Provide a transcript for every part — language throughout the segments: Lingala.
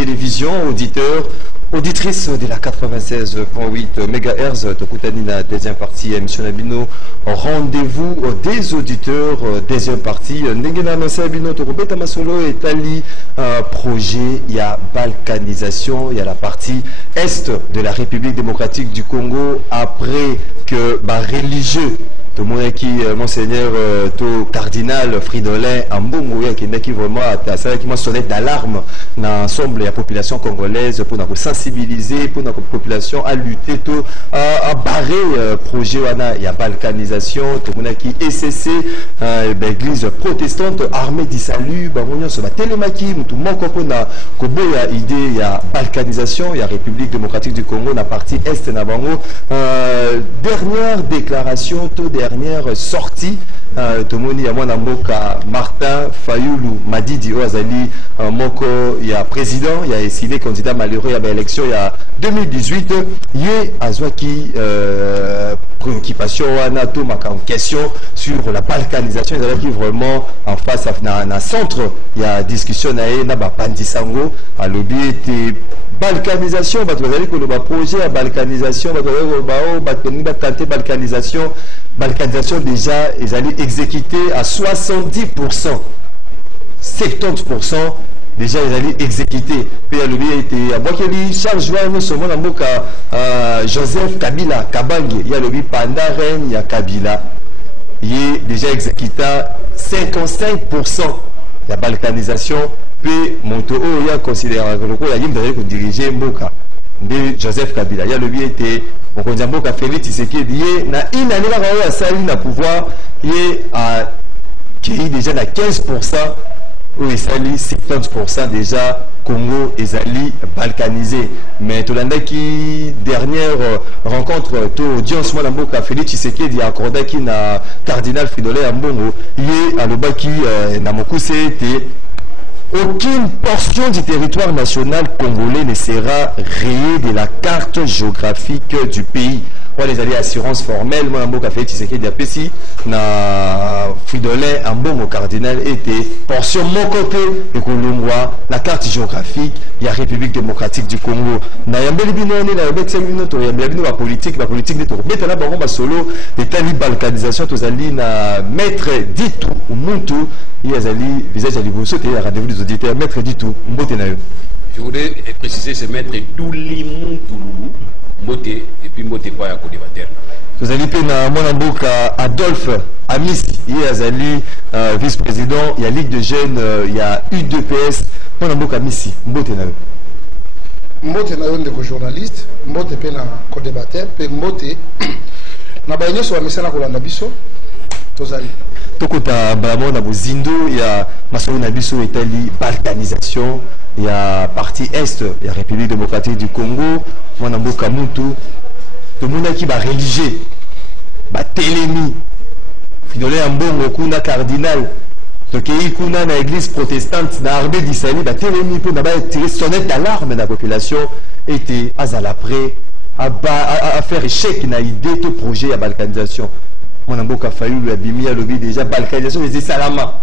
télévision, auditeurs, auditrices de la 96.8 MHz, Tokutani la deuxième partie, émission Nabino, rendez-vous des auditeurs, deuxième partie, Nengena Masabino, Tokubeta Masolo et Tali, projet, il y a balkanisation, il y a la partie est de la République démocratique du Congo, après que religieux, tout le monde qui monseigneur tout cardinal Fridolin Ambongo qui vraiment ça qui m'a sonné d'alarme dans l'ensemble de la population congolaise pour nous sensibiliser pour notre population à lutter tout à barrer projet wana il y a balkanisation tout le monde qui ECC l'église protestante armée du salut bangonyo so ba télémaki tout le monde comprend que il y a idée il y a balkanisation il y a République démocratique du Congo la partie est na bango dernière déclaration tout dernière sortie tomoni ya mwana mboka Martin Fayulu Madidi Oazali moko ya président ya esile candidat malheureux ya élection ya 2018 yé azwaki préoccupation wana to maka en question sur la balkanisation ezalaki vraiment en face na centre ya discussion na ye na bapandisango alobi ete balkanisation bato bazali koloba projet ya balkanisation bato bazali koloba o bato balingi batante balkanisation déjà ezali exécuté à 70%, 70% déjà ezali exécuté. Puis alobi ete abwakeli charge wana somo na mboka Joseph Kabila Kabange ya alobi pendant règne ya Kabila il est déjà exécuté 55% la balkanisation puis monto o ya considérer que ya yimbe ko diriger mboka de Joseph Kabila ya alobi ete mokonzi mboka Félix Tshisekedi ye na une année la ya sali na pouvoir ye a qui déjà na 15% ou sali 70% déjà Congo ezali balkanisé mais to landaki dernière rencontre to audience moi na mboka Félix Tshisekedi accordaki na cardinal Fridolin Ambongo ye alobaki na mokuse ete aucune portion du territoire national congolais ne sera rayée de la carte géographique du pays. On les alliés assurance formelle, moi, Mboka Félix Tshisekedi Apesi, na Fridolin Ambongo cardinal était portion mon côté de Kolongwa, la carte géographique, il y a République démocratique du Congo. Na yambeli binoni, na yambeli binoni, to yambeli binoni, la politique de to. Maintenant, baron solo, les tali balkanisation, to zali na maître ditu ou muntu, il y a zali visage à l'ivou, sauter à rendez-vous des auditeurs, maître ditu, mbote na yo. Je voudrais préciser ce maître Douli Moutouloulou. Mbote et puis Mbote pas ya co-débatteur. Vous allez na mwana mboka Adolphe Amisi, il y a Zali vice-président, il y a Ligue de jeunes, il y a U2PS, mwana mboka Amisi, Mbote na yo. Mbote na yo ndeko journaliste, Mbote pe na co-débatteur, pe Mbote na bayenyo so bamesana kolanda biso tozali. Tokota bamo na bozindo, il y a masolo na biso etali balkanisation. Il y a partie est, il y a République démocratique du Congo, mwana mboka Muntu, tout le monde qui va religieux, va télémi, Fridolin Ambongo kuna cardinal, donc il kuna na église protestante, na armée d'Israël, va télémi pour n'avoir tiré sonnette d'alarme de la population, était à prêt à faire échec na idée de projet à balkanisation. Mwana mboka Fayulu abimi à lobby déjà balkanisation, les salama.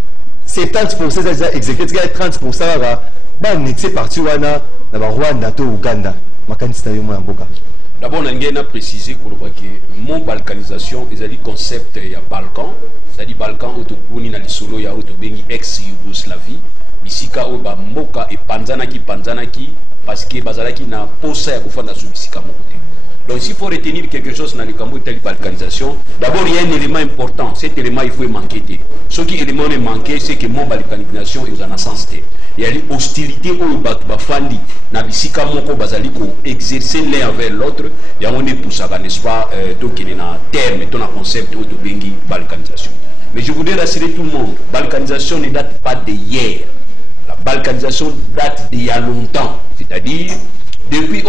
70% déjà exécuté, 30% bah c'est parti wana na Rwanda to Uganda makanisa yo mwana mboka. D'abord on a précisé pour que mon balkanisation est un concept ya Balkan, c'est-à-dire Balkan autoponi na lisolo ya autobengi ex-Yougoslavie, bisika o ba mboka et panzanaki parce que bazalaki na posa ya kufanda su bisika mokote. Donc s'il faut retenir quelque chose dans le Cameroun de la balkanisation, d'abord il y a un élément important. Cet élément il faut manquer. Ce qui élément est manqué, c'est que mon balkanisation est en sens. Il y a l'hostilité au Bafandi, Nabisika Moko Bazaliko, exercer l'un envers l'autre. Il y a un pour ça, n'est-ce pas, qu'il y a un terme, un concept de Bengi balkanisation. Mais je voudrais rassurer tout le monde, balkanisation ne date pas d'hier. La balkanisation date d'il y a longtemps. C'est-à-dire, depuis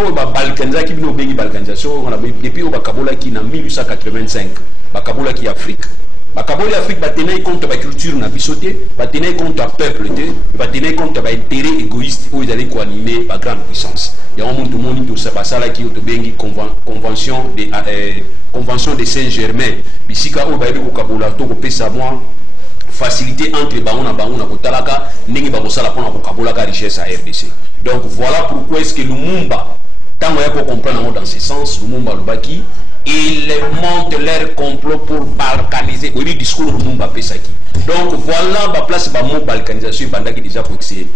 balkanisation, depuis Bakabola qui en 1885, Bakabola qui Afrique. Bakabola Afrique va tenir compte de la culture na bisoté, va tenir compte de peuple, va tenir compte de l'intérêt égoïste où ils allaient animer la grande puissance. Il y a un monde tout ça, ça là qui est convention de Saint-Germain. Bisika au Bakabola to ko pesa moi facilité entre bango na kotalaka ndenge bakosala pona kokabolaka richesse à RDC. Donc voilà pourquoi est-ce que Lumumba tango ya ko comprendre dans ce sens Lumumba lobaki il monte leur complot pour balkaniser. Oui, le discours de Lumumba Pesaki. Donc voilà la place de mot balkanisation bandaki déjà pour que c'est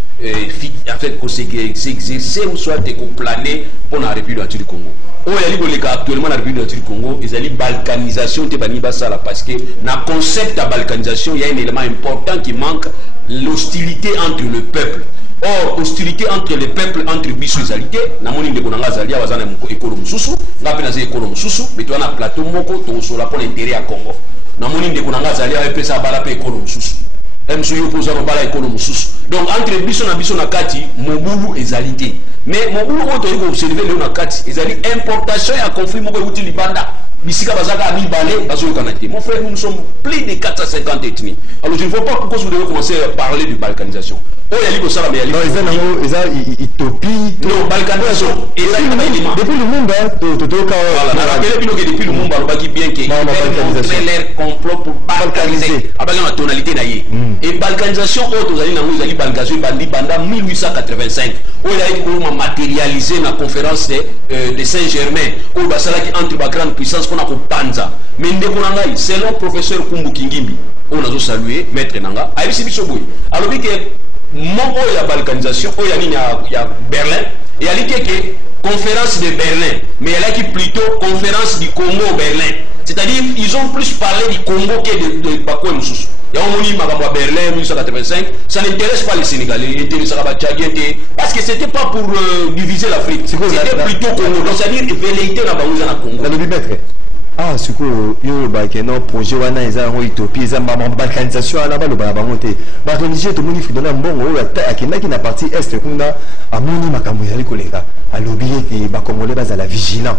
en fait pour s'exercer ou soit planer pour la République du Congo. Oh il y a actuellement la République du Congo, ils ont balkanisation te bani basala parce que dans le concept de balkanisation il y a un élément important qui manque, l'hostilité entre le peuple. Or, hostilité entre les peuples, entre biso et Zalité, namoni ndeko nanga Zalia wazana ekolo mususu, ngape naze ekolo mususu, mais tu as un plateau moko, tu as la pour l'intérêt à Congo. Namoni ndeko nanga Zalia epe sa bala pe ekolo mususu. MSU opposant au bala ekolo mususu. Donc entre biso na kati, Mobulu et Zalité. Mais Mobulu oto yiko observer le na kati, ezali importation ya conflit moko uti libanda. Bisika bazaka ami balé, bazo kanate. Mon frère, nous sommes plus de 450 ethnies. Alors je ne vois pas pourquoi vous devez commencer à parler de balkanisation. Oh, il y a l'Igo Salam, il y a l'Igo. Non, balkanisation. Depuis le monde, depuis le monde, on va bien qu'ils montrent leur complot pour balkaniser. Avec la tonalité naïe. Et balkanisation, vous avez balkanisation, banda 1885. Où il a été matérialisé dans la conférence de Saint-Germain. Où il y a entre la grande puissance qu'on a au Panza. Mais selon le professeur Kumbu Kingimbi, on a salué, maître Nanga, a réussi Bisoboui. Alors, il y a la balkanisation, il y a Berlin, et il y a que conférence de Berlin, mais il y a plutôt conférence du Congo-Berlin. C'est-à-dire ils ont plus parlé du Congo que de Bako et Moussous. Il y a un monument à Berlin, 1885, ça n'intéresse pas les Sénégalais, il intéresse les Tchadiens, parce que c'était pas pour diviser l'Afrique, c'était plutôt Congo. Donc c'est-à-dire velléité dans le Congo. Ah, ce que yo ba non projet wana eza en Utopie eza ma balkanisation ala ba lo ba monter ba religieux to moni fidona mbongo ya ta akina ki na partie est kuna amoni makambo ya likoleka alobiye ke ba congolais bazala vigilant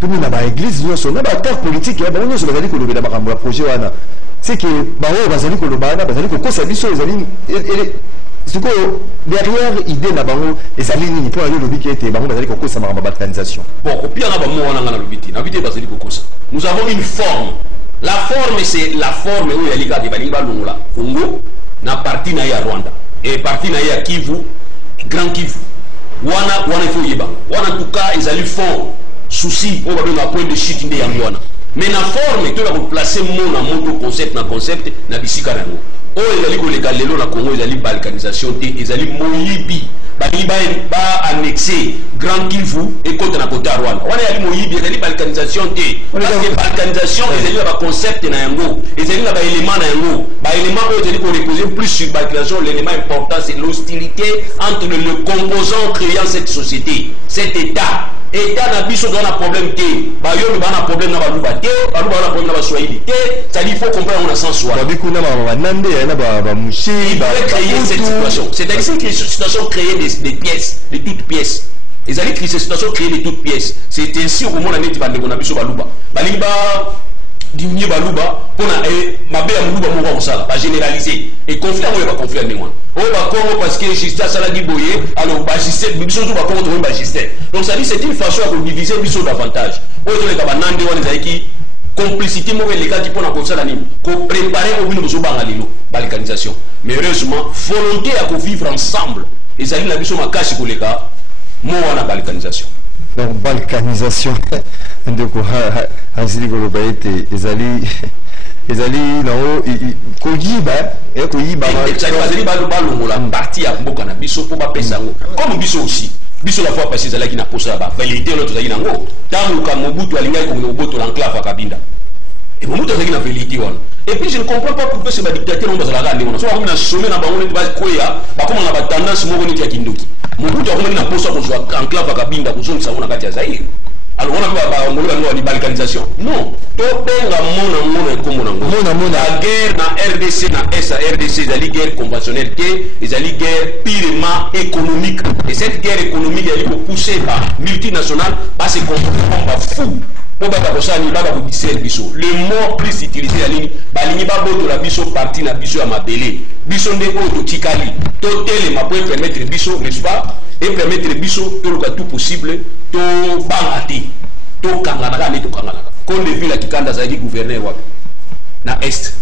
tout na ba église nyonso na ba terre politique ya ba nyonso bazali kolobela makambo ya projet wana c'est que ba o bazali kolobana bazali kokosa biso ezali ce que derrière l'idée de bango les alliés pour aller lobby qui était bango bazali kokosa makambo balkanisation. Bon, au pire na ba mo wana na lobby ti na vite bazali kokosa. Nous avons une forme. La forme, c'est la forme où il y a les gars qui vont à Congo, na partie na ya Rwanda, et partie na ya Kivu, Grand Kivu. Wana faut yeba. Wana en tout cas, ils allaient font souci, on va donner un point de chute de Yangwana. Mais la forme, tu vas placer mon concept, na bisika na ngo. Oh, ils allaient les galelo na Congo, ils allaient balkanisation, ils allaient moyibi. Ba annexé Grand Kivu et côté na côté Rwanda. On a moyibi, ils allaient balkanisation parce que balkanisation, ils allaient un concept na yango, ils allaient un élément na yango. Ba élément ils allaient reposer plus sur balkanisation, l'élément important c'est l'hostilité entre le composant créant cette société, cet État. État na biso dans un problème té, ba yo ba na problème na baluba té, baluba na problème na baswahili té, ça dit faut comprendre on a sens soi. Ba bikuna ba nande na ba mushi ba créer cette situation. C'est-à-dire que cette situation créer des pièces, de toutes pièces. Ils allaient créer cette situation créer de toutes pièces. C'est ainsi au moment où on a dit bande na biso baluba. Balimba diminuer baluba pour na mabe ya baluba moko kosala, ba généraliser et conflit on va conflit en moi. On va Congo parce que Justin Saladi Boye, alors Bagisté, Biso va contre un Bagisté. Donc ça dit c'est une façon de diviser Biso davantage. On est dans Nande on est qui complicité mauvais les gars qui prennent comme ça l'anime, qu'on préparer au bout de Biso Bangalilo, balkanisation. Mais heureusement, volonté à vivre ensemble. Et ça dit la Biso Makashi pour les gars, moi on a balkanisation. Donc balkanisation. Donc Hazili Golobaete, ezali nao koyiba ezali balongola parti ya mboka na biso po bapesa ngo comme biso aussi biso la fois passée ezalaki na posa ba validité l'autre ezali nango tango ka Mobutu alingai ko Mobutu l'enclave à Kabinda et Mobutu ezalaki na validité wana et puis je ne comprends pas pourquoi ces dictateurs on bazala ngani wana so ba na sommet na bango ba koya ba koma na ba tendance moko neti ya kindoki Mobutu akomani na posa ko zo enclave à Kabinda ko zo nsana kati ya Zaire. Alors on a une balkanisation. Non. La guerre na RDC na RDC, c'est une guerre conventionnelle, c'est une guerre purement économique. Et cette guerre économique, elle est poussée par multinationales, parce que c'est fou. Le mot plus utilisé à l'île, la biso parti na biso à mabélé. Biso ndeko to tikali. Totel ma peut permettre biso, n'est-ce pas? Et permettre biso tout possible, to bangati, to kanganaka, to kanganaka. Quand les villes qui kanda zaidi gouverneur wapi na est.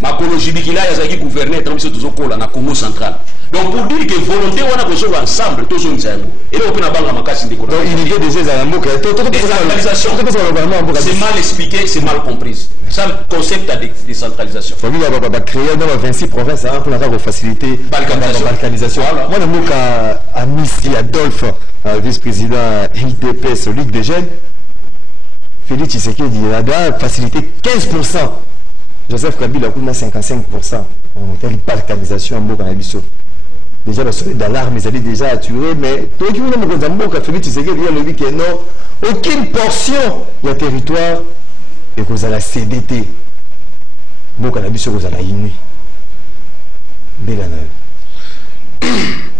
makolo jibikila yazaki gouverner tant biso tozokola na Congo central. Donc pour dire que volonté wana ko zo ensemble tozo nzango et là on a banga makasi ndeko. Donc une idée déjà za mboka décentralisation c'est mal expliqué, c'est mal compris. Ça le concept de décentralisation. Faut bien va créer dans 26 provinces pour la faciliter balkanisation. Moi le mboka à Missi Adolphe vice-président IDPS Ligue des jeunes Félix Tshisekedi a facilité 15%. Joseph Kabila a 55%. On a une balkanisation en Mboka Nabiso. Déjà, le soleil d'alarme, ils allaient déjà assuré, mais tout le monde a dit Félix Tshisekedi a dit que non, aucune portion du territoire et qu'on a la CDT. Mboka Nabiso, qu'on a la INUI.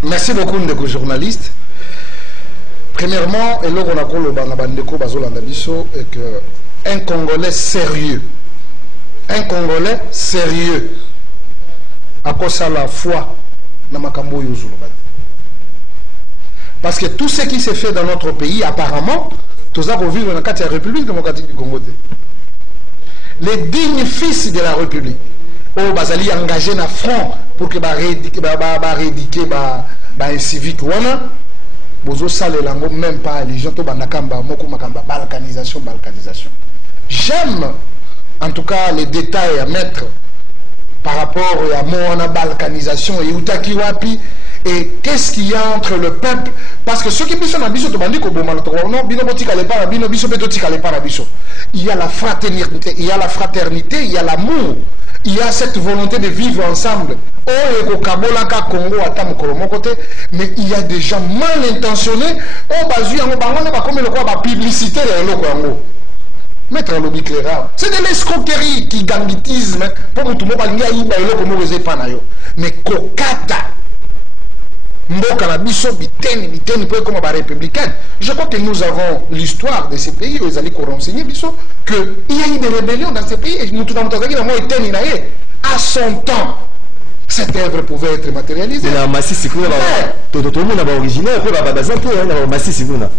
Merci beaucoup, de journalistes. Premièrement, et là, on a dit que Bandeko Bazolanda Biso est qu'un Congolais sérieux. Un Congolais sérieux à cause de la foi dans Makambo Yozulubad. Parce que tout ce qui s'est fait dans notre pays, apparemment, tout ça pour vivre dans la République démocratique du Congo. Les dignes fils de la République, oh, Bazali engagé dans front pour que réédiquer un civique. Bozo sale lango même pas les gens to bandakamba moko makamba balkanisation. J'aime en tout cas les détails à mettre par rapport à mon balkanisation et Utaki Wapi et qu'est-ce qu'il y a entre le peuple parce que ceux qui sont dans biso to bandi ko bomala to non bino botika le para bino biso beto tika le para biso. Il y a la fraternité, il y a l'amour, il y a cette volonté de vivre ensemble. Oh, Congo, mais il y a des gens mal intentionnés. Oh, publicité mettre un lobby clair. C'est de l'escroquerie qui gangitisme pour tout le monde. Mais Kokata, Mboka na biso biteni pour comme républicaine. Je crois que nous avons l'histoire de ces pays où ils allaient renseigner biso que il y a eu des rébellions dans ces pays et nous tout dans à son temps. Cette œuvre pouvait être matérialisée. Mais la massi tout le monde a originaire, tout la massi sikuna.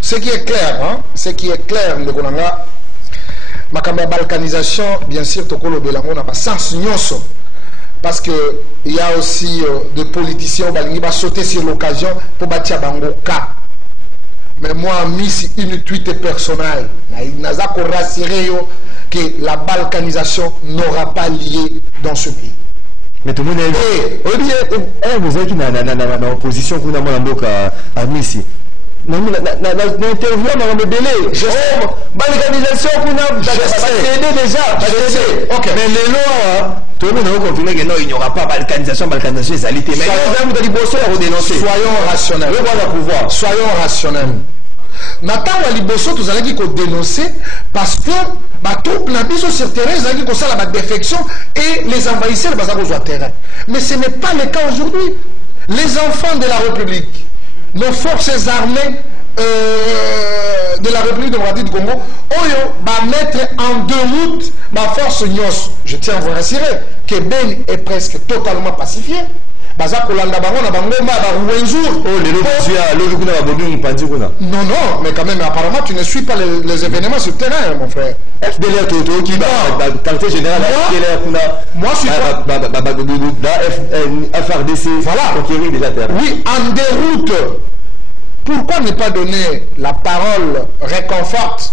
Ce qui est clair, hein, ce qui est clair, ma balkanisation, bien sûr, Tokolo Belango n'a pas sens nyoso. Parce qu'il y a aussi des politiciens qui vont sauter sur l'occasion pour bâtir Bangoka. Mais moi, mis une tweet personnelle, n'a pas rassuré que la balkanisation n'aura pas lié dans ce pays. Mais tout le monde est vous êtes dans l'opposition qu'on a à Missi. L'interview m'a rebellé. Je sais. Balkanisation qu'on a déjà. Mais les lois, tout le monde a confirmé que non, il n'y aura pas balkanisation, c'est alité. Mais vous avez dit soyons rationnels. Soyons rationnels. Nathan Waliboso, tu as dit qu'on dénoncer parce que tout le sur terrain, ils ont dit qu'on a la défection et les envahisseurs sur terrain. Mais ce n'est pas le cas aujourd'hui. Les enfants de la République, nos forces armées de la République démocratique du Congo, va mettre en déroute ma force Nyos. Je tiens à vous rassurer que Ben est presque totalement pacifié. Non, non, mais quand même, apparemment, tu ne suis pas les événements sur le terrain, mon frère. Moi, je suis pas. FRDC, voilà. Oui, en déroute. Pourquoi ne pas donner la parole réconforte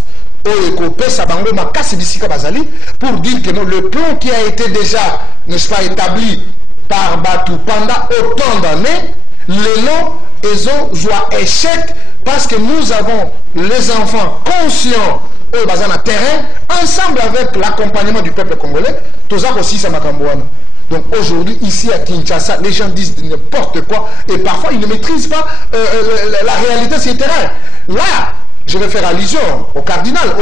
pour dire que non, le plan qui a été déjà, n'est-ce pas, établi par Batou pendant autant d'années, les noms, ils ont joué échec parce que nous avons les enfants conscients au bazar terrain, ensemble avec l'accompagnement du peuple congolais, tout ça aussi ça m'a cambouane. Donc aujourd'hui, ici à Kinshasa, les gens disent n'importe quoi et parfois ils ne maîtrisent pas la réalité sur le terrain. Là, je vais faire allusion au cardinal,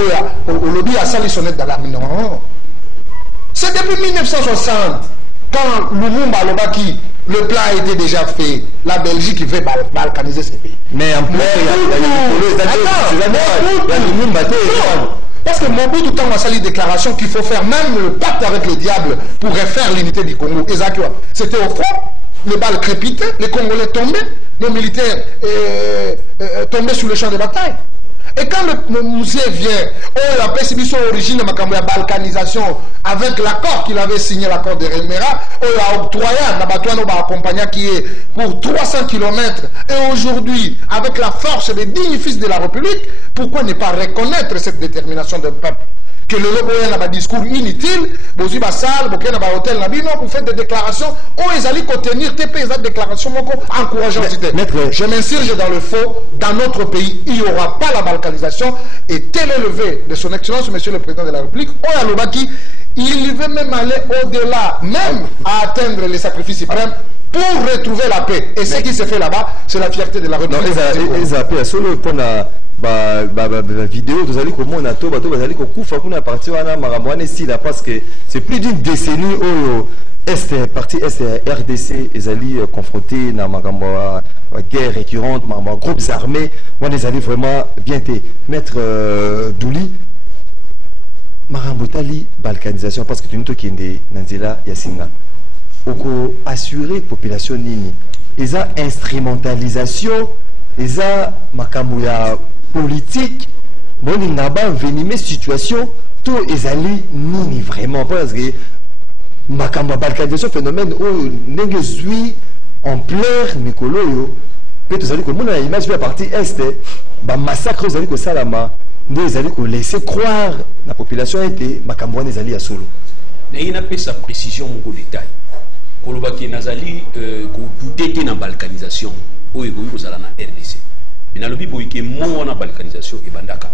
au lobby à salir sonnette d'alarme. Non. C'est depuis 1960. Quand Lumumba Lobaki, le plan a été déjà fait, la Belgique veut balkaniser ces pays. Mais en plus, il y a Lumumba. Parce que Mobutu Tango a sali déclaration qu'il faut faire même le pacte avec le diable pour refaire l'unité du Congo. C'était au front, les balles crépitaient, les Congolais tombaient, nos militaires tombaient sur le champ de bataille. Et quand le musée vient, on appelle son origine de la balkanisation, avec l'accord qu'il avait signé, l'accord de Remera, on a octroyé à accompagné qui est pour 300 km. Et aujourd'hui, avec la force des dignes fils de la République, pourquoi ne pas reconnaître cette détermination du peuple? Que le lobo a un discours inutile, vous avez une salle, vous avez un hôtel, vous faites des déclarations, ils allaient contenir des déclarations encourageantes. Je m'insurge dans le faux, dans notre pays, il n'y aura pas la balkanisation, et tel est le vœu de son excellence, monsieur le président de la République, il veut même aller au-delà, même à atteindre les sacrifices suprêmes, pour retrouver la paix. Et ce qui se fait là-bas, c'est la fierté de la République. Vidéo tozali komona to bato bazali kokufa kuna parti wana makambo wana esila parce que c'est plus d'une décennie oyo parti RDC ezali confronté na makambo guerre récurrente makambo groupes armés wana ezali vraiment bien te maître Douli makambo tali balkanisation parce que tu nto kende na nzela ya singa oko assurer population nini eza instrumentalisation eza makambo ya politique, bon, il n'a pas envenimé situation, tout est allé nini vraiment parce que ma balkanisation phénomène où n'est en pleurs Nicolo, peut-être que mon image de la partie est, bah massacre aux alliés que Salama, nous allons laisser croire la population était ma cambouane des alliés à solo. Il n'a pas sa précision au détail. Kolobaki Nazali, douter de la balkanisation, où il y a la RDC. Et dans le but que moi na balkanisation et bandaka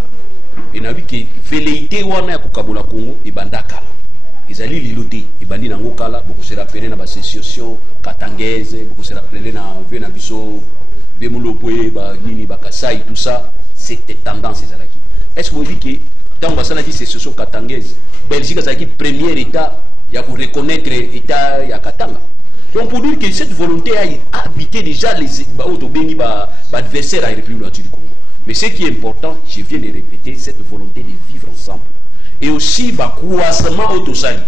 et na que velléité wana ya kokabola Congo et bandaka ezali liloté et bandi nango kala beaucoup se rappeler na ba association katangaise beaucoup se rappeler na vie na biso bemulopoe ba nini ba kasai tout ça c'était tendance ezalaki. Est-ce que vous dites que dans basala qui association katangaise Belgique ezalaki premier état ya ko reconnaître état ya Katanga. Donc pour dire que cette volonté a habité déjà les adversaires à la République du Congo. Mais ce qui est important, je viens de répéter, cette volonté de vivre ensemble. Et aussi, le croisement autosali.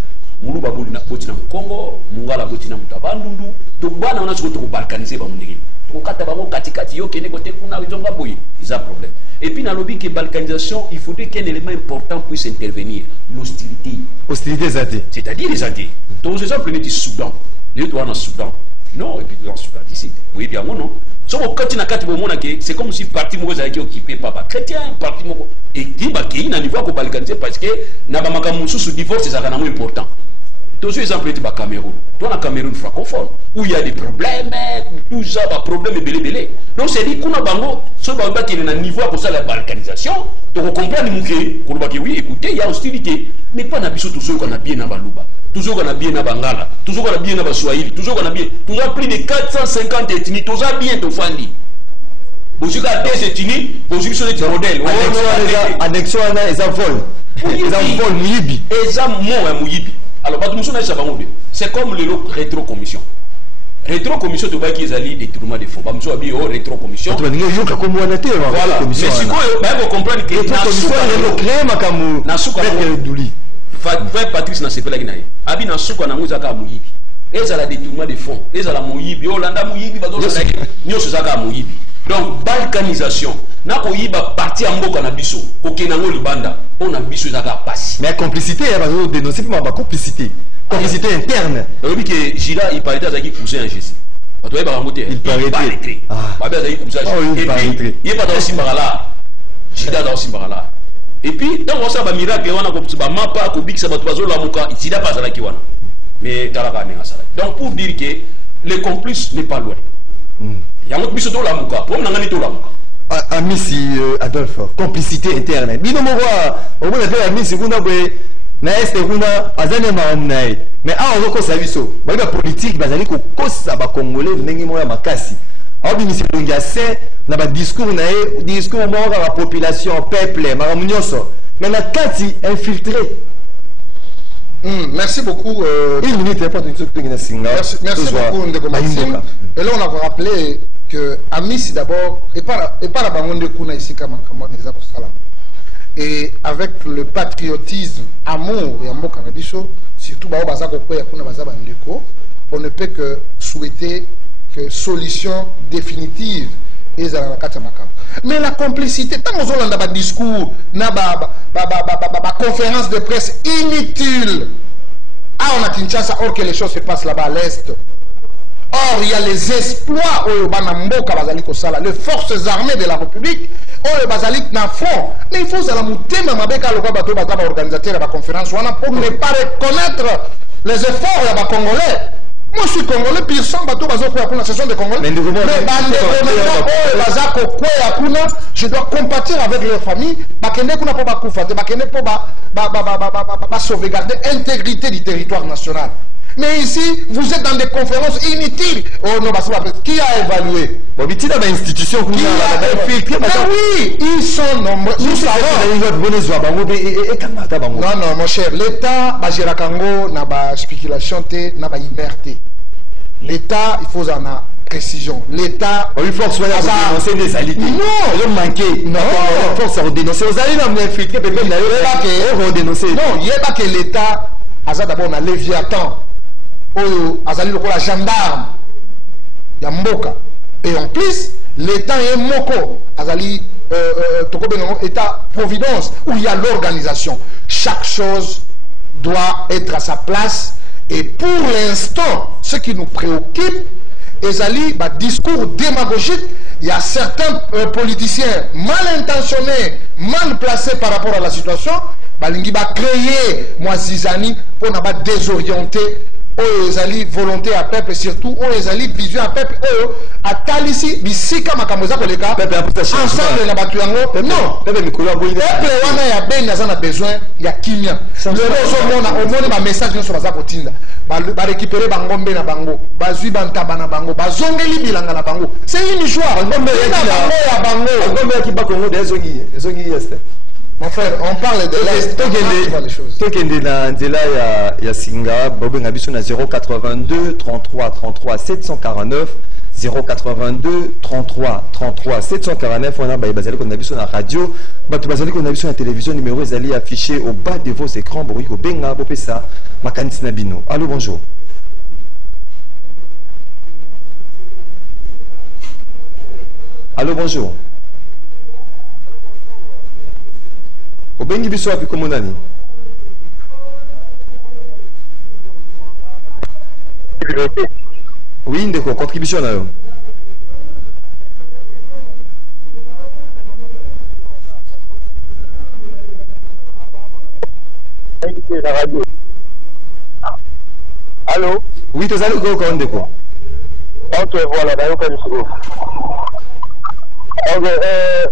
Mulu babulina botina Congo, mungala botina mutabandundu, donc bana on a surtout balkaniser ba mundigi. To kata ba katikati yo kene kote kuna bizonga boyi, c'est un problème. Et puis dans le but que balkanisation, il faudrait qu'un élément important puisse intervenir, l'hostilité. Hostilité zati. C'est-à-dire les athées. Donc les gens prenaient du Soudan. Les deux en Soudan. Non, et puis dans le Soudan ici. Vous voyez bien, non. C'est comme si le parti Mogo avait occupé par les chrétiens, parti Mogo. Et qui n'a niveau à balkaniser parce que Nabamaka Moussou sous divorce, c'est important. Tous les exemples étaient au Cameroun. Toi, dans Cameroun francophone, où il y a des problèmes, tout ça, des problèmes belé. Donc, c'est dit qu'on a bango, ce qui est à niveau à cause de la balkanisation. Donc, on comprend que oui, écoutez, il y a hostilité. Mais pas n'abisso tous ceux qu'on a bien dans Balouba, tous ceux qu'on a bien dans Bangala, tous ceux qu'on a bien dans Swahili, tous ceux qu'on a bien. Tous a plus de 450 ethnies, tous a bien de Fandi. Vous avez des ethnies, vous avez des modèles. Annexion, ils ont vol. Ils ont vol Mouyibi. Ils ont mort Mouyibi. Alors, c'est comme le rétro-commission. Rétro-commission, tu vois qu'ils allaient des tournements de fonds. Nous sommes au rétro-commission. Voilà. Mais si vous comprenez que Patrice n'a pas gagné. Abi n'a souka na muzaka Mouyibi. Ils allaient des tournements de fonds. Ils allaient Mouyibi. Olanda Mouyibi. Nous sommes Mouyibi. Donc, balkanisation. Na ko yiba parti en mboka na biso okenango libanda on a biso zaka passe mais complicité il va dénoncer pour ma complicité interne oui que Gila il parlait d'azaki cousin en Jésus tu vois ba ngote il parlait ba ba azaki cousin et puis il pas dans Simbala Gila dans Simbala et puis dans on ça ba miracle wana ko ba mapa ko bikisa ba bazo la muka itida pas zalaki wana mais talaka ne ngasala donc pour dire que le complice n'est pas loin yango biso to la muka pour nangani to la muka Amisi Adolphe, complicité interne. Bino mowa, au moins fait Amisi kuna bwe na este kuna azane maamnae. Mais a on ko saviso. Ba politique bazali ko kosa ba congolais ndenge moya makasi. A bimisi longia se na ba discours na discours mo la population peuple maramunyoso. Mais na kati infiltré. Merci beaucoup. Une minute pas de truc que singa. Merci beaucoup Ndeko Maxime. Et là on a rappelé que Amisi d'abord et pas la bangonde kuna ici comme salam. Et avec le patriotisme, amour et amour cannabisio, surtout bao bazako kwa kuna bazaba ndeko, on ne peut que souhaiter que solution définitive et ça la carte mais la complicité tant aux Hollandais discours na conférence de presse inutile on a Kinshasa or que les choses se passent là-bas à l'est. Or il y a les exploits au Banamboka bazali kosala les forces armées de la République au bazali na front mais il faut ça la mutema mabeka lokwa bato bataba organisateur de la conférence pour ne pas reconnaître les efforts de la Congolais. Moi je suis Congolais, pire sans bateau, pour la session de Congolais. Mais je dois compatir avec leur famille, pour sauvegarder l'intégrité du territoire national. Mais ici, vous êtes dans des conférences inutiles. Oh non, qui a évalué? Qui a infiltré? Oui, ils sont nombreux. Nous savons. Non, non, mon cher, l'État, Bajirakango, n'a pas spéculation, n'a pas liberté. L'État, il faut en avoir précision. L'État. Il faut dénoncer des alités. Non, il manquait. Non, il faut dénoncer. Vous allez nous infiltrer, peut-être dénoncer. Non, il n'y a pas que l'État, d'abord, on a Léviathan. Azali lokola gendarme ya mboka et en plus l'État est moko Azali État providence où il y a l'organisation. Chaque chose doit être à sa place et pour l'instant ce qui nous préoccupe Azali discours démagogique. Il y a certains politiciens mal intentionnés, mal placés par rapport à la situation balingi ba créer moi zizani pour n'a pas désorienter Ezali volonté à peuple surtout Ezali vision à peuple à Talisi bisika makamoza koleka ensemble na batu yango non peuple wana ya ben na besoin ya kimia le mona au moins ba message nyonso baza kotinda ba récupérer bangombe na bango bazui bantaba na bango bazongeli bilanga na bango c'est une joie ngombe ya bango ngombe ya kibakongo ezongi este. Mon frère, on parle de l'Est, Tokende na nzela ya Singa, Bobe Ngabiso na 082 33 33 749 082 33 33 749 on a bazali ko Ngabiso na radio, batu bazali ko Ngabiso na télévision numéro ezali affiché au bas de vos écrans bori ko benga bopesa makanisi na bino. Allô, bonjour. Allô, bonjour. Obengi biso api komonani. Oui, ndeko, contribution na yo. Allô? Oui, tu as le ndeko. Ok, voilà, d'ailleurs, quand je suis. Ok,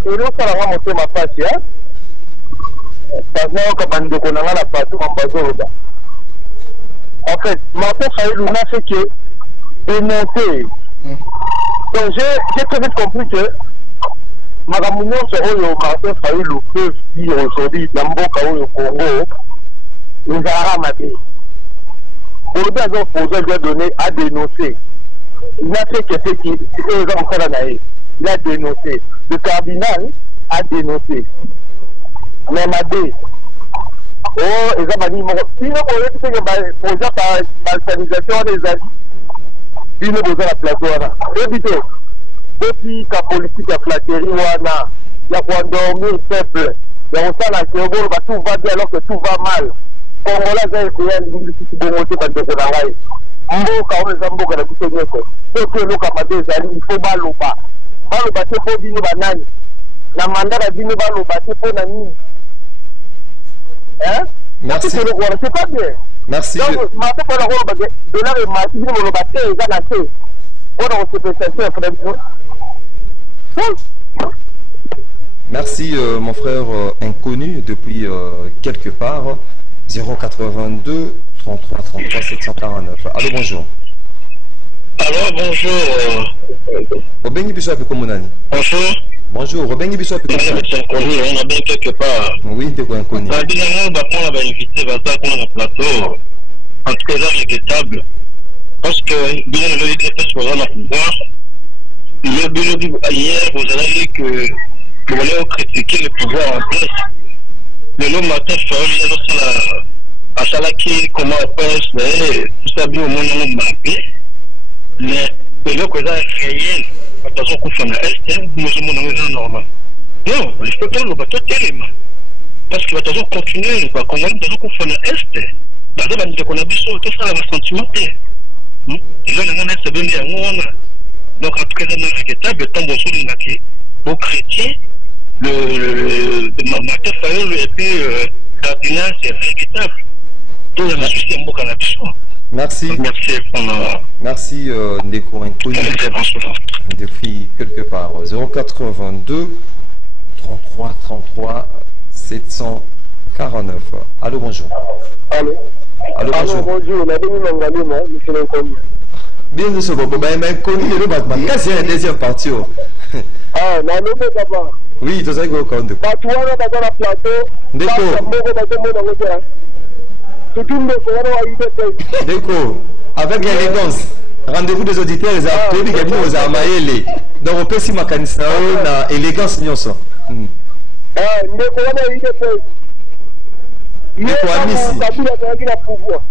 il faut savoir monter ma page, hein? En fait, Martin Fayoulou n'a fait que dénoncer. Donc j'ai très vite compris que Madame Martin Fayoulou peut dire aujourd'hui dans le Congo, nous a ramassé. Aujourd'hui, ils ont posé lui donner à dénoncer. Il n'a fait que ce qui il a dénoncé. Le cardinal a dénoncé. Mais Madé, ils ont dit, si nous voulons que la balkanisation des amis, ils nous posent la plateau. Évitez, depuis la politique a flatterie, il y a pour endormir le peuple. Il y a ça là, tout va bien alors que tout va mal. Congolais, ils ont créé une politique de monter dans le travail. Mboka, on les a mboka dans tout le monde. C'est que nous, il faut baloba. Baloba, c'est pour dire banane. La mandat a dit nous baloba, c'est pour nani. Hein? Merci. C'est pas bien. Merci. Donc, merci mon frère inconnu depuis quelque part. 082 33 33 749. Allô, bonjour. Alors, bonjour. Obengi biso api komonani. Bonjour. Bonjour, Obengi biso api komonani. On a bien quelque part. Oui, t'es quoi inconnu? On va inviter Baza pour le plateau. En tout cas, c'est regrettable. Parce que bien le DPS pour le pouvoir, le bureau hier, vous avez dit que vous allez critiquer le pouvoir en place. Mais le matin, il y a à Salaki, comment on pense, tout ça bien au monde marqué. Mais eloko eza réel bato azokufa na este mozomona ngo eza normal non lifo toloba totelema parce que bato azocontinue bakongoli bato azokufa na este baza bandeko na biso tosala basentiment te eza na nga na este bende yango wana donc en tout cas eza na regrettable ntango ozolingaki bochrétien Martin Fayulu et puis cardinal c'est regrettable donc la souci ya mboka na biso. Merci. Merci Ndeko Inconnu. Depuis quelque part. 082 33 33 749. Allô, bonjour. Allô. Allô, bonjour. Bonjour. Monsieur Inconnu. Bien, nous sommes bon. Mais Inconnu, il est battement. Qu'est-ce qu'il y a une deuxième partie? Ah, non, non, papa. Oui, tu sais quoi, Ndeko. Ndeko. Ndeko, avec élégance, rendez-vous des auditeurs, les appelés, les amis, aux amaïlés. Donc, on peut s'y macanisa, on a élégance, nyonso. Ndeko, on a eu des choses. Ndeko, Amisi. Kabila a eu la pouvoir.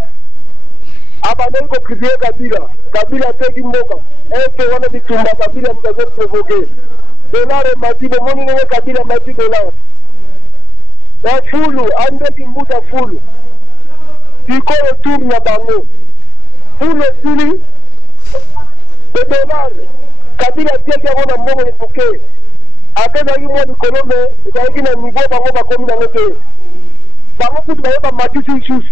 Abandon ko privé Kabila tegi mboka. Est-ce qu'on a dit Tumba Kabila m'a provoqué. Dollar m'a dit, le monde Kabila m'a dit dollar. La foule, André Kimbuta foule. Iko retourne na bango pour le fili de dollar Kabila tiaki yango na mbongo epuke apezaki mwa likolo me ezalaki na niveau bango bakomi nango te bango kutu bayeba matisi lisusu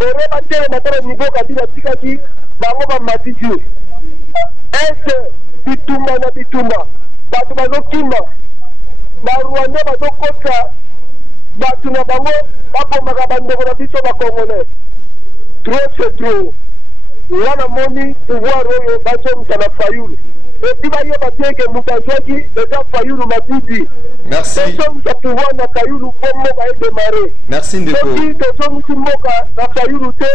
ore batelema te na niveau Kabila tikaki bango bamatisi ese bitumba na bitumba bato bazokima barwanda bazokota bato na bango bapomaka bandeko na biso bakongolais trop c'est trop wana moni pouvoir oyo bazomisa na Fayulu epi bayeba te ke moto azwaki eza Fayulu Mabudi bazomisa pouvoir na Fayulu mpo mboka edemare epi tozomisi mboka na Fayulu te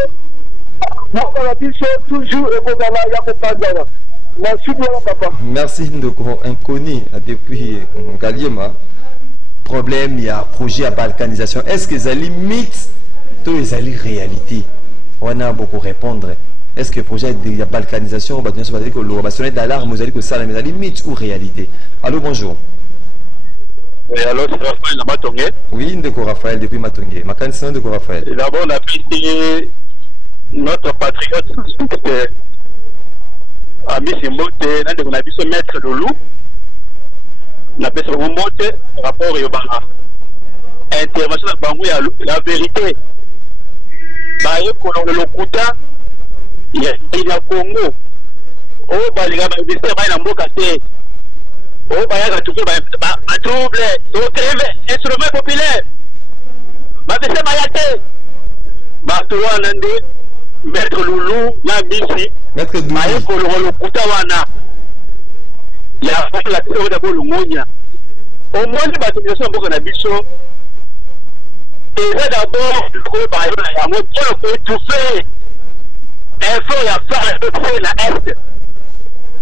mboka na biso toujours ekozala ya kopanzana na sudi wana papa. Merci Ndeko Inconnu depuis Ngaliema. Problème, il y a projet à balkanisation. Est-ce que ça limite tous les réalité? On a beaucoup répondre. Est-ce que le projet de balkanisation, on va dire que le sonner d'alarme, vous allez que ça la limite ou réalité? Allô, bonjour. Oui, allô, c'est Raphaël Matongé. Oui, Ndeko Raphaël depuis Matongé. Ma candidature Ndeko Raphaël. D'abord, on a pris notre patriote, Ami Simbote, on a vu ce maître de loup. Na pesa mbote rapport yobanga intervention na bango ya la vérité baye kolongo lokuta ya Congo o balinga ba ministère baye na mboka te o baya ka tuki ba trouble so treve instrument populaire ba pesa baya te ba to wana ndi maître Loulou na bisi baye kolongo lokuta wana ya la tiro da bolungonya au moins les bâtiments beaucoup na biso et ça d'abord le bayo na mo pour étouffer effort ya faire la est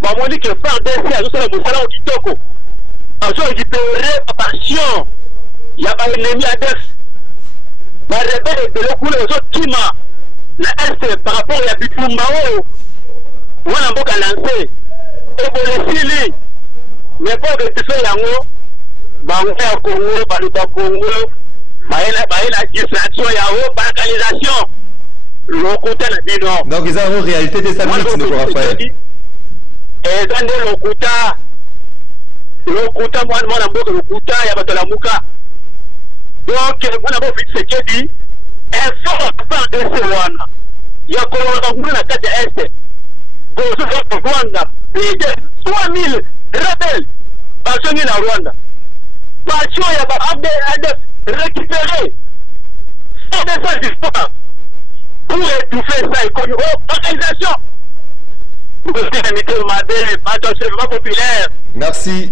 ba moni que faire DC à ça le musala au kitoko azo récupérer passion ya ba ennemi adef ba rebelle de le couleur zo tima la est par rapport ya bitumba o wana mboka lancé et pour les fili mais pour que tu fais yango bango ya Congo baluka Congo baila distraction ya balkanisation lokuta na bino donc ils ont en réalité des stabilités de Raphaël et dans le lokuta mwana mboka lokuta ya bato la muka donc mwana bo fixe kedi effort par de ce wana ya kolonga na kati est pour ce Rwanda plus de 3000 rebelles basongi na Rwanda passion ya ba ADF récupérer sans défense d'histoire pour étouffer ça économique organisation populaire. Merci.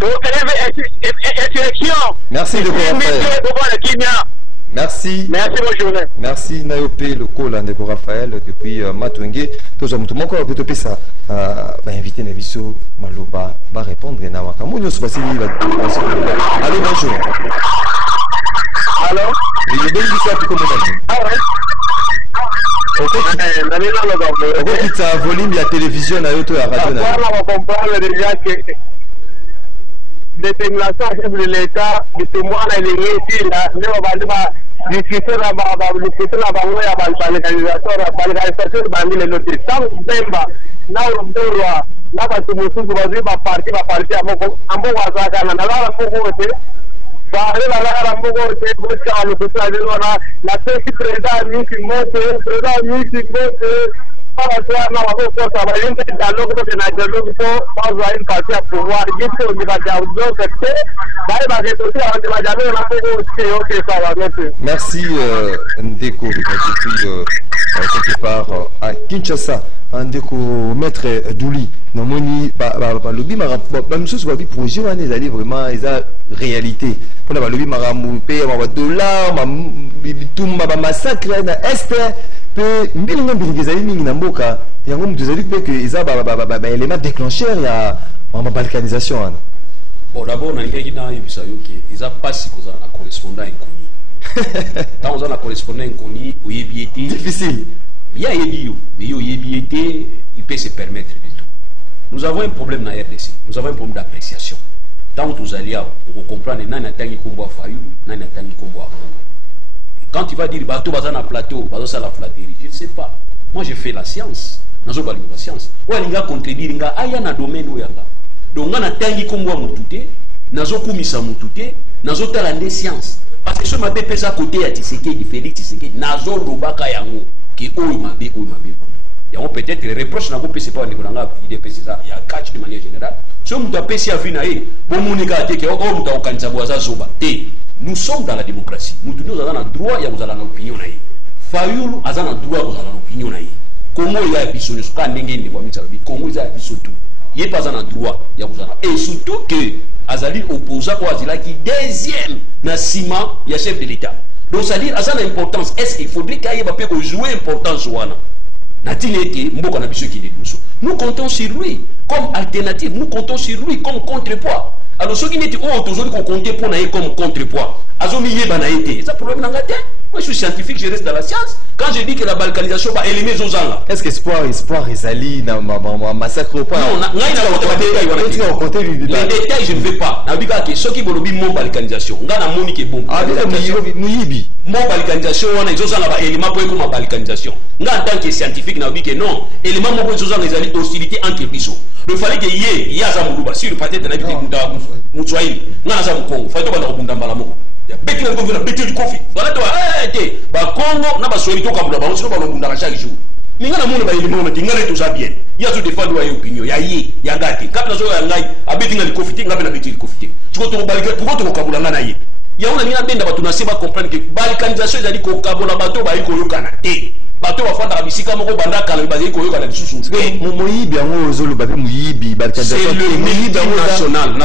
Merci de Merci. Merci, bonne journée. Merci, Nayopé, le col de Raphaël, depuis Matouengue. Tous les gens qui ont ça, invité Naviso Maloba, va répondre. Allô, bonjour. Allô? Il est bien dit ça, tout comme okokita volume ya télévision na yo to ya radio na yo. On va comprendre déjà que détermination chef de l'État bitumwana ilingi na leo bandi ba discuter na ba bango ya balkanisateur bandi le note sans bemba na urumdorwa na batumusungu bazi ba parti ambo wazaka na la mbogote ba la mbogote bocha lo kusala na tesi président miki moto Merci Ndeko depuis quelque part à Kinshasa. Ndeko maître Douli nomoni balobi bamisusu babi projet wana ezali vraiment eza réalité mpona balobi makambo mpe badollar bitumba bamassacre na este mpe mbilinga mbilinga ezali mingi na mboka yango moto ezali mpe ke eza baélément déclencheur ya balkanisation wana. Bon, d'abord nalingaki nayebisa yo ke eza mpasi kozala na correspondant inconnu ntango oza na correspondant inconnu oyebi ete difficile. Il y a Edio, mais il peut se permettre de tout. Nous avons un problème dans la RDC, nous avons un problème d'appréciation. Tant que vous allez, vous comprenez, nan atangi kombo fayu, nan atangi kombo afou. Quand tu vas dire bateau bazan na plateau, bateau ça la flatterie, je ne sais pas. Moi j'ai fait la science, nazo balinga la science. Ou alinga contredire nga aya na domaine o yanga. Donc nga atangi kombo mutute, nazo kumisa mutute, nazo tala nde science. Parce que ce m'a fait ça côté ya Tshisekedi, Félix Tshisekedi, nazo lobaka yango. Qui et on peut-être les reproches n'a pas c'est pas il y a catch de manière générale si on doit passer à fin nous sommes dans la démocratie nous tous avons le droit il y a vous avez l'opinion Fayoulou a un droit vous avez l'opinion Congo il y a biso ne pas n'engagé Congo il y a biso tout il y a pas un droit il y a vous avez et surtout que Azali opposant au Azila qui deuxième na ciment il y a chef de l'État. Donc, c'est-à-dire, à ça l'importance, est-ce qu'il faudrait qu'il y ait jouer importance nous comptons sur lui comme alternative, nous comptons sur lui comme contrepoids. Alors, ceux qui n'étaient pas aujourd'hui qu'on comptait pour naïe comme contrepoids, c'est un problème. Moi, je suis scientifique, je reste dans la science. Quand je dis que la balkanisation va éliminer les gens, est-ce que espoir Ezali dans massacre ou pas? Non, les détails, je ne veux pas. Ceux qui veulent dire mon balkanisation, on a mon qui est bon. Mon balkanisation, on a des éléments pour la balkanisation. En tant que scientifique, on a dit que non, éléments pour les hostilités entre bisous. Il fallait que y ait un Mourouba, si le pâté de la vie de Moutouaï, on a un Congo, il fallait que on a un beti na ngombe na beti du kofi voilà toi ba Congo na ba soyito kabula ba on ba ngunda chaque jour minga na mona ba yimo na tingale to sabien ya to défendre wa opinion ya yi ya ngati kapna so ya ngai abeti na kofi tinga na beti kofi tuko to balika tuko to kabula ngana yi ya ona mina benda ba tunasema comprendre que balkanisation ezali ko kabula bato ba yiko yokana te bato bafanda kabisika moko banda kala ba yiko yokana lisusu moyibi yango ozolo ba moyibi balkanisation multinational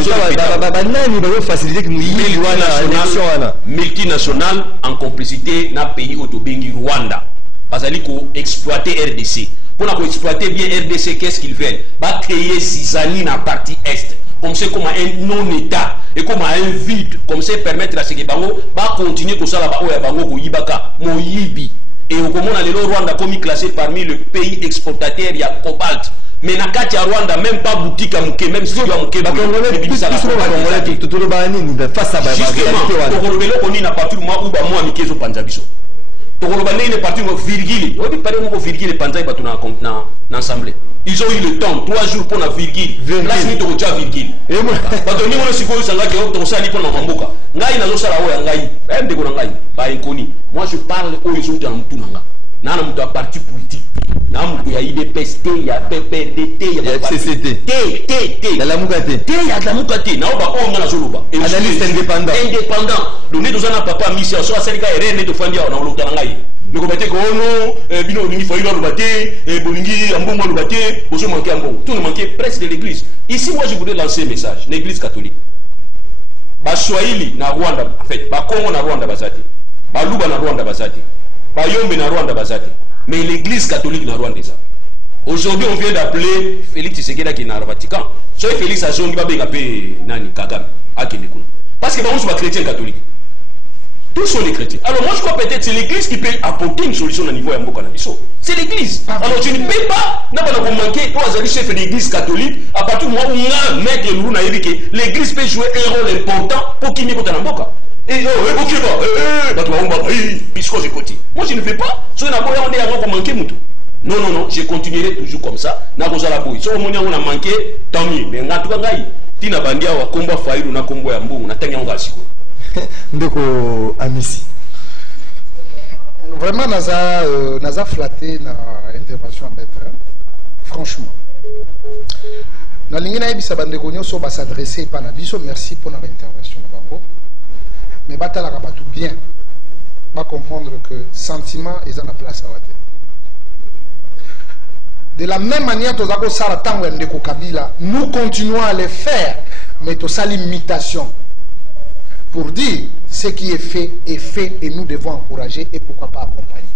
nani ba faciliter que moyibi wana multinational en complicité na pays autobengi Rwanda bazali ko exploiter RDC pour exploiter bien RDC qu'est-ce qu'ils veulent ba créer Zizani na partie est comme c'est comme un non-état et comme un vide comme c'est permettre à ce que bango ba continuer ko sala ba oya bango ko yibaka moyibi et au comment le Rwanda comme classé parmi le pays exportateur il y a cobalt mais na kati ya Rwanda même pas boutique à Muke même si ya Muke ba congolais tout le bani ni face à ba réalité on est na partir moi ou ba moi mikezo panzabiso to ko ba ne partir mo virgule on dit parler mo virgule panzai ba tuna na assemblée ils ont eu le temps 3 jours pour la virgule place ni to ko cha virgule et moi ba to ni mo siko sanga ke to sali pour na mamboka ngai na zo sala o ya ngai ende ko na ngai ba ikoni moi je parle au ils ont dans mtunanga nana mtu a parti politique na mtu ya IDPS T ya PPDT ya CCT T ya la mukate ya la mukate na oba o ngana zoluba analyste indépendant donc nous on a papa mission so asalika erene to fandia na olota ngai ndiko bate ko ono bino lingi faïla lobate bolingi ambongo lobate bozo manquer ambongo tout ne manquer presque de l'église ici moi je voudrais lancer un message l'église catholique ba Swahili na Rwanda en fait ba Congo na Rwanda bazati ba Luba na Rwanda bazati Bayombe na Rwanda bazati mais l'église catholique na Rwanda ça aujourd'hui on vient d'appeler Félix Tshisekedi qui est dans le Vatican so Félix azongi ba benga pe nani Kagame akende kuna parce que ba on soit chrétien catholique Tous sont les chrétiens. Alors moi je crois peut-être c'est l'église qui peut apporter une solution au niveau de Mboka Nabiso. C'est l'église. Alors je ne peux pas, n'a pas manquer, toi vous chef de l'église catholique, à partir du moment où on a maître l'église peut jouer un rôle important pour qu'il n'y ait pas de Mboka. Et ok moi je ne fais pas. Si on a manqué, non, je continuerai toujours comme ça. Na kozala boy. Si on a manqué, tant mieux. Mais on a tout gagné. Tina bandia wa komba faïlu na kombo ya mbungu na tanya ngasiko. Ndeko Amisi. Vraiment naza flatté na intervention maître. Franchement. Na lingi na yebisa bandeko nyonso ba s'adresser pa na biso, merci pour notre intervention na bango. Mais batala ka batu bien. Ba comprendre que sentiment est en place à wate. De la même manière, nous continuons à le faire, mais tout ça l'imitation. Pour dire ce qui est fait et nous devons encourager et pourquoi pas accompagner.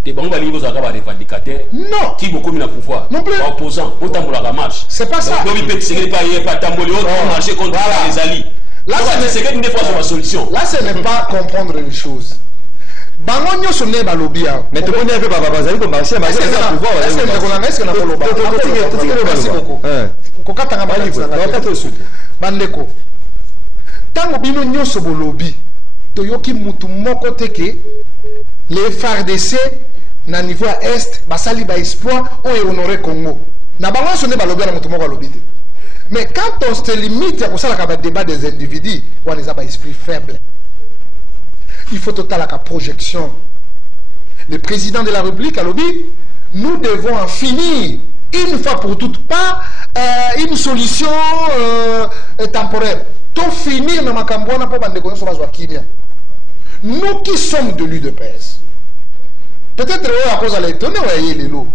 Non. Qui beaucoup de pouvoir. Non plus. Opposant, autant pour la marche. C'est pas ça. Là, ce n'est pas comprendre les choses. Bangonyo sonne balobi ya. Mais tout le monde a fait papa Zali comme marché, mais est-ce que na koloba? Merci beaucoup. Kokata nga mali ko. Bandeko. Tango bino nyoso bolobi. Toyoki mutu moko teke les FARDC na niveau à est basali ba espoir o honorer Congo. Na bango sonne balobi na mutu moko balobi. Mais quand on se limite à kosala ka débat des individus, on les a ba esprit faible. Il faut total la projection. Le président de la République a dit, nous devons en finir une fois pour toutes, pas une solution temporaire. Tout finir dans ma cambouana pour bande de sur la Kimia. Nous qui sommes de l'UDPS, peut-être à cause de l'étonné, les lots.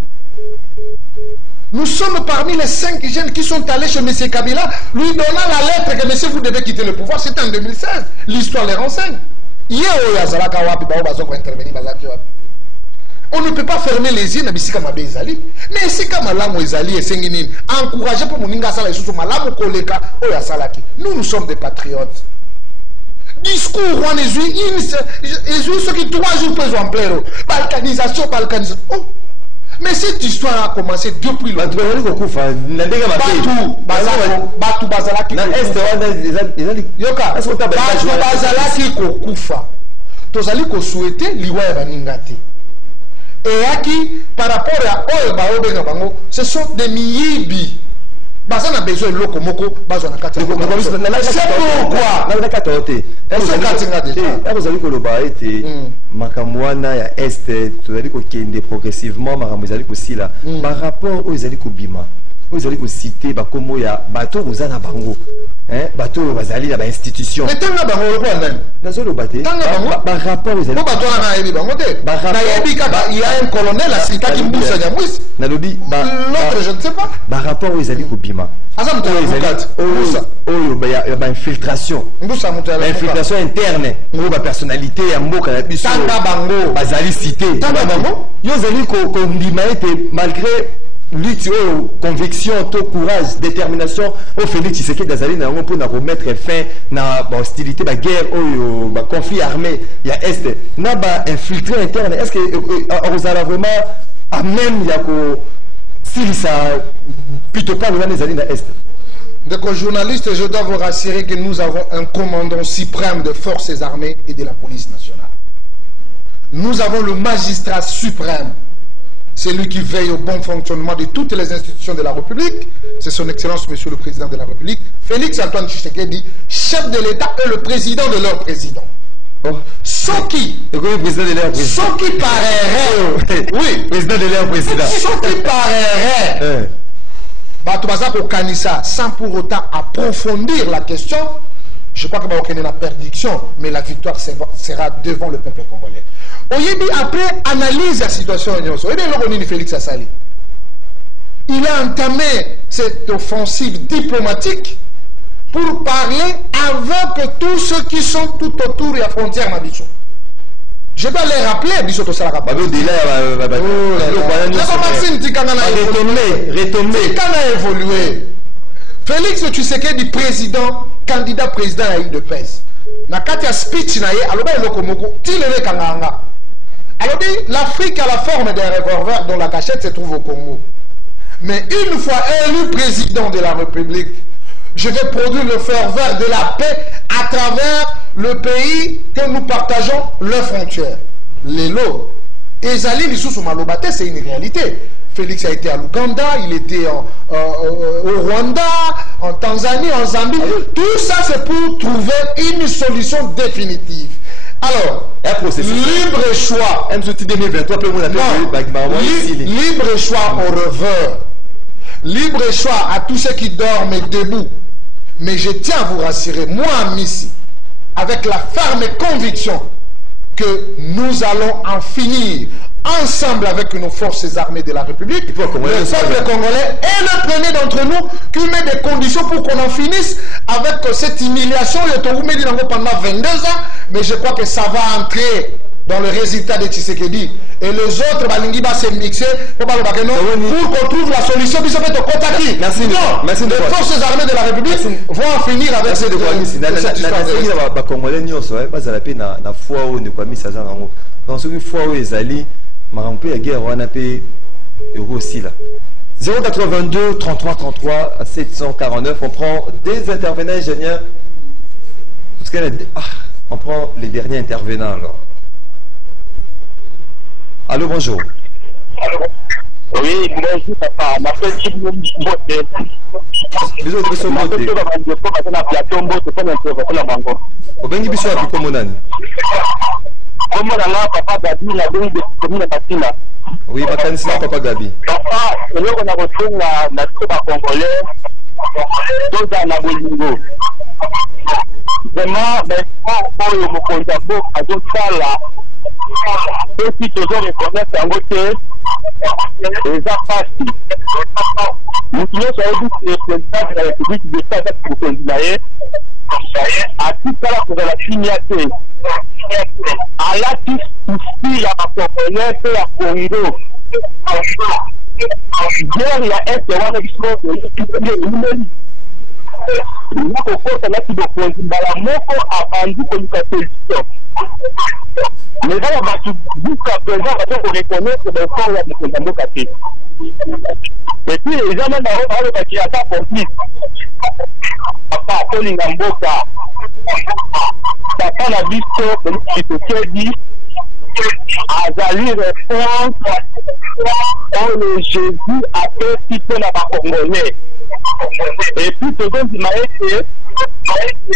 Nous sommes parmi les 5 jeunes qui sont allés chez M. Kabila, lui donnant la lettre que monsieur vous devez quitter le pouvoir. C'était en 2016. L'histoire les renseigne. On ne peut pas fermer les yeux na bisika mabe ezali. Mais si comme malamu ezali esengini encourager pour moninga sala isusu malamu koleka oya salaki. Nous sommes des patriotes. Discours on est ce qui 3 jours pèse en plein. Balkanisation. Oh. Mais cette histoire a commencé depuis le Batu Bazalaki Kokufa. Tozali ko souhaiter liwa ya baningati. Et aki par rapport à Oyo Bango, ce sont des miyibi. Baza na besoin de lokomoko, baza na kati. C'est pourquoi vous avez koloba ete makamwana ya est tozali ko kende progressivement makambo ezali ko sila par rapport aux ezali ko bima. Vous allez vous citer comme ya bateau rozana bango. Hein, bateau bazali na ba institution. Mais tanga bango ko ndani. Nazo lo baté. Par rapport aux ezali. Bateau na yebi bango te. Na yebi ka il y a un colonel à Sika qui mbusa ya mwisi. Na lobi l'autre je ne sais pas. Par rapport aux ezali ko bima. Azam to avocat. Oh ya ba infiltration. Mbusa mutu ya infiltration interne. Ngo ba personnalité ya mboka na biso. Tanga bango bazali cité. Tanga bango. Yo zali ko ndima ete malgré lutte, conviction, courage, détermination, au Félix Tshisekedi d'Azali na pour remettre fin na hostilité, la guerre, au conflit armé, il y a est, na ba infiltré interne. Est-ce que vous allez vraiment à même il y a que si ça plutôt pas les années na est. Donc, journaliste, je dois vous rassurer que nous avons un commandant suprême de forces armées et de la police nationale. Nous avons le magistrat suprême. C'est lui qui veille au bon fonctionnement de toutes les institutions de la République. C'est son Excellence, Monsieur le Président de la République, Félix Antoine Tshisekedi, chef de l'État et le président de leur président. Oh. Ceux qui paraîtraient, oui, président de leur président. Ceux qui paraîtraient, sans pour autant approfondir la question, je crois que va aucune la perdition, mais la victoire sera devant le peuple congolais. Après analyse la situation, Félix Assali. Il a entamé cette offensive diplomatique pour parler avec tous ceux qui sont tout autour de la frontière Mabicho. Je dois les rappeler, Bicho Tosala. Évolué. Félix Tshisekedi, président, candidat président à l'UDPS. na kati ya speech na ye aloba eloko moko tilele kanganga. Alors l'Afrique a la forme d'un revolver dont la cachette se trouve au Congo. Mais une fois élu président de la République, je vais produire le ferveur de la paix à travers le pays que nous partageons leurs frontières. Lélo. Et Zali Lissoussou Malobate, c'est une réalité. Félix a été à l'Ouganda, il était au Rwanda, en Tanzanie, en Zambie. Tout ça, c'est pour trouver une solution définitive. Alors, libre choix. Libre choix au rêveur. Libre choix à tous ceux qui dorment debout. Mais je tiens à vous rassurer, moi, Missi, avec la ferme conviction que nous allons en finir ensemble avec nos forces armées de la République, le peuple congolais est le premier d'entre nous qui met des conditions pour qu'on en finisse avec cette humiliation pendant 22 ans, mais je crois que ça va entrer dans le résultat de Tshisekedi. Et les autres, Balingi va se mixer pour qu'on trouve la solution. Non, les forces armées de la République vont en finir avec cette histoire. 082 33 33 749. On prend des intervenants ingénieurs. On prend les derniers intervenants alors. Allô, bonjour. Oui, bonjour, papa. Ma fille, je oui, Papa Gabi. Papa, on a reçu la congolais, vraiment, mais quand on me contacte à d'autres cas là, ceux qui te reconnaissent en côté, les affaires. Nous voulons savoir que le président de la République de l'État pour continuer à tout ça pour la signature. À la qui la Congolais et la Congo. Guerre, il y a un terrain qui se mais dans la jusqu'à présent, on reconnaît que le corps est de côté. Et puis, les gens qui a pas compris. Papa, Polingamboka, papa l'a visto, qui se dit, Azali répond, le Jésus a fait si peu la Congolais. Et puis, ce dont il m'a été,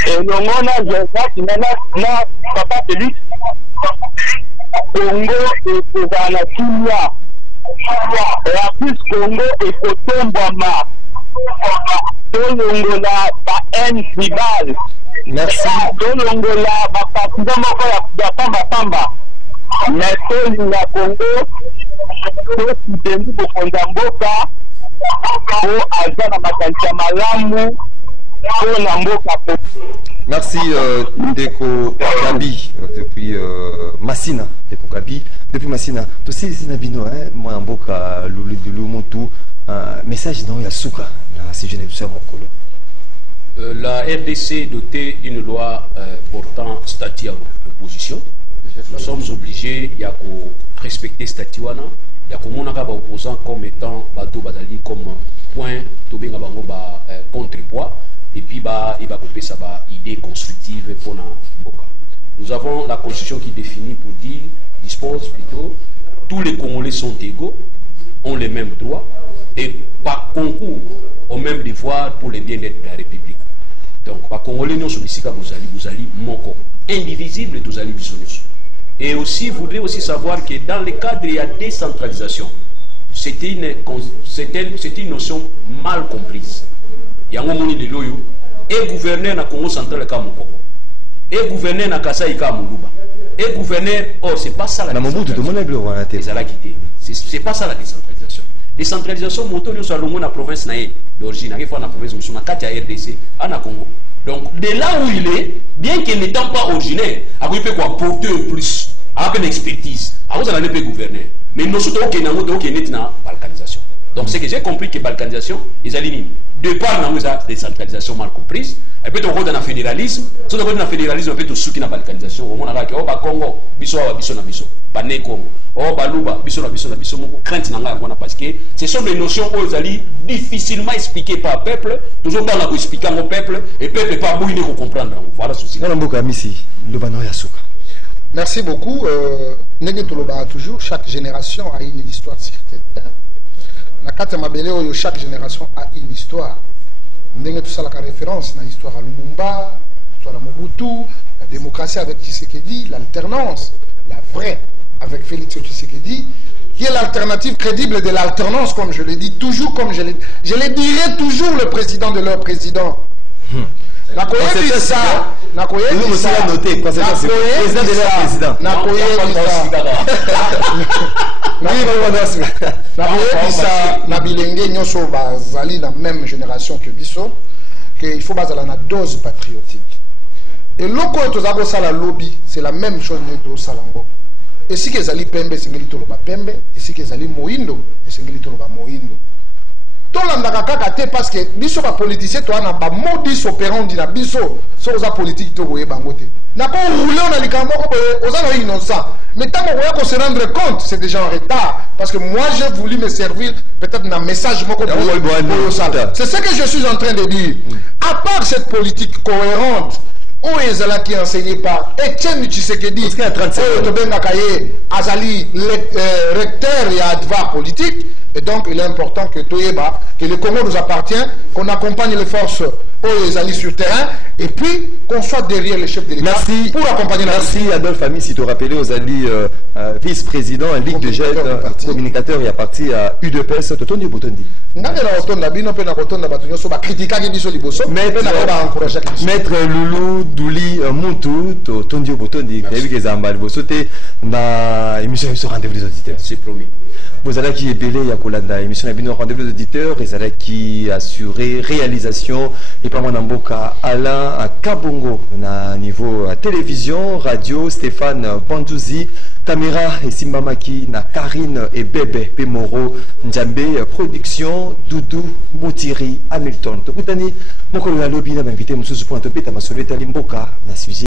et le monde a Jésus, papa Félix, Congo et Kozanakinia, et à plus Congo et Kotombama, Tolongola, Baen Tribal, merci. Tolongola, Bapatidama, Pamba, mais Tolinga Congo, Tosidemi Bokondamboka, Azana Makantia Malamu, merci Deko Gabi depuis Massina. Deko Gabi depuis Massina. Tu sais, Zinabino, moi en boka Lulu de Lumontu, message non Yasuka, si je n'ai pas mon la RDC est dotée d'une loi portant statut à l'opposition. Nous sommes obligés de respecter ce statut. Il y a comme opposant comme étant bateau badali comme point tobenga bango ba contrepoids et puis il va couper ça idée constructive pour la Mboka. Nous avons la constitution qui définit pour dire dispose plutôt tous les Congolais sont égaux, ont les mêmes droits et par concours ont même devoir pour le bien-être de la République. Donc par Congolais nous sommes ici vous allez moko indivisible tous allez bisous. Et aussi, vous voudrez aussi savoir que dans le cadre de la décentralisation, c'était une notion mal comprise. Il y a un moment de l'Oyo, et gouverneur na Congo central comme Congo, et gouverneur na Kasai comme Luba, et gouverneur, oh, c'est pas ça la décentralisation. C'est pas ça la décentralisation. Décentralisation, moto nous allons dans la province d'origine, il faut la province où na Katia RDC, à Congo. Donc, de là où il est, bien qu'il n'étant pas originaire, il peut porter plus, avec une expertise, vous allez pas gouverner. Mais nous sommes au Kenya, dans la balkanisation. Donc c'est que j'ai compris que la balkanisation, ils allaient de part dans la décentralisation mal comprise, et puis on rentre dans le fédéralisme, si on rentre dans le fédéralisme, on peut tout soutenir la balkanisation. On a dit, oh, Congo, biso, biso na biso, Bané Congo, oh, Baluba, biso na biso, crainte n'a pas parce que ce sont des notions où ils allaient difficilement expliquer par le peuple, toujours dans la expliquer au peuple, et le peuple n'est pas bouillé pour comprendre. Voilà ce souci. Merci beaucoup. Toujours, chaque génération a une histoire certaine. Chaque génération a une histoire. Tout ça la référence dans l'histoire à Lumumba, l'histoire à Mobutu, la démocratie avec Tshisekedi, l'alternance, la vraie avec Félix Tshisekedi, qui est l'alternative crédible de l'alternance, comme je l'ai dit, toujours comme je le dirai toujours le président de leur président. Même génération que Bisso, qu'il faut baser la dose patriotique. Et l'autre, ça la lobby, c'est la même chose que Salango. Et si qu'ils allaient pembe, c'est qu'ils allaient pembe, et si qu'ils allaient moindo, c'est qu'ils allaient moindo. Tout le monde parce que biso ba politicien to na ba modus operandi na biso so za politique to boye bangote na ko rouler on a likambo ko oza no innocent mais tant qu'on se rendre compte c'est déjà en retard parce que moi j'ai voulu me servir peut-être d'un message moko c'est ce que je suis en train de dire à part cette politique cohérente où est qui est enseigné par Etienne Tshisekedi Azali recteur et advar politique. Et donc il est important que Toyeba, que le Congo nous appartient, qu'on accompagne les forces Azali sur terrain et puis qu'on soit derrière les chefs de l'État pour accompagner la Merci Adolphe Ami, si tu rappelles Azali vice-président, un ligue de jeunes, communicateur et à partir à UDPS, Totondi Botondi. Maître Loulou Douli Moutou, Totondi Botondi, na émission sur rendez-vous des auditeurs. C'est promis. Vous allez qui est belé ya kolanda émission na bino rendez-vous des auditeurs, et allez qui assurer réalisation et pas mon amboka Alain à Kabongo na niveau télévision, radio Stéphane Bandouzi, caméra et Simbamaki na Karine et Bébé Pemoro Njambe production Doudou Moutiri Hamilton. Tokutani moko la lobby na invité mususu pour un topeta masolo talimboka na sujet